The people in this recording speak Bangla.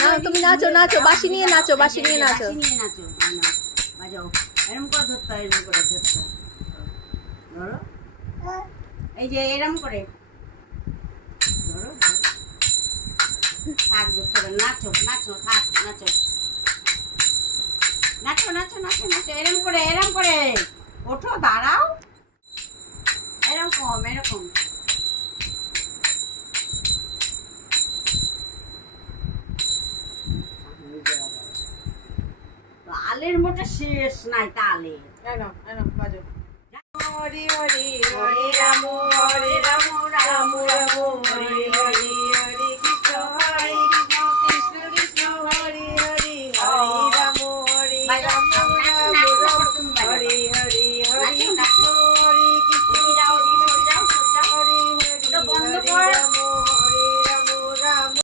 না তুমি নাচো নাচো, বাঁশি নিয়ে নাচো, বাঁশি নিয়ে নাচো। নিয়ে নাচো, বাজাও। এরকম করে ধরতে হয়, এরকম করে ধরতে হয়। ধরো, এই যে এরকম করে ধরো, থাক ধরতে হবে। নাচো নাচো, থাক নাচো, নাচো নাচো নাচো নাচো, এরকম করে, এরকম করে ওঠো, দাঁড়াও, এরকম এরকম। তালের মোটে শেষ নাই তালে। বাজো। হরি হরি হরি রাম, হরি রাম রাম রাম হরি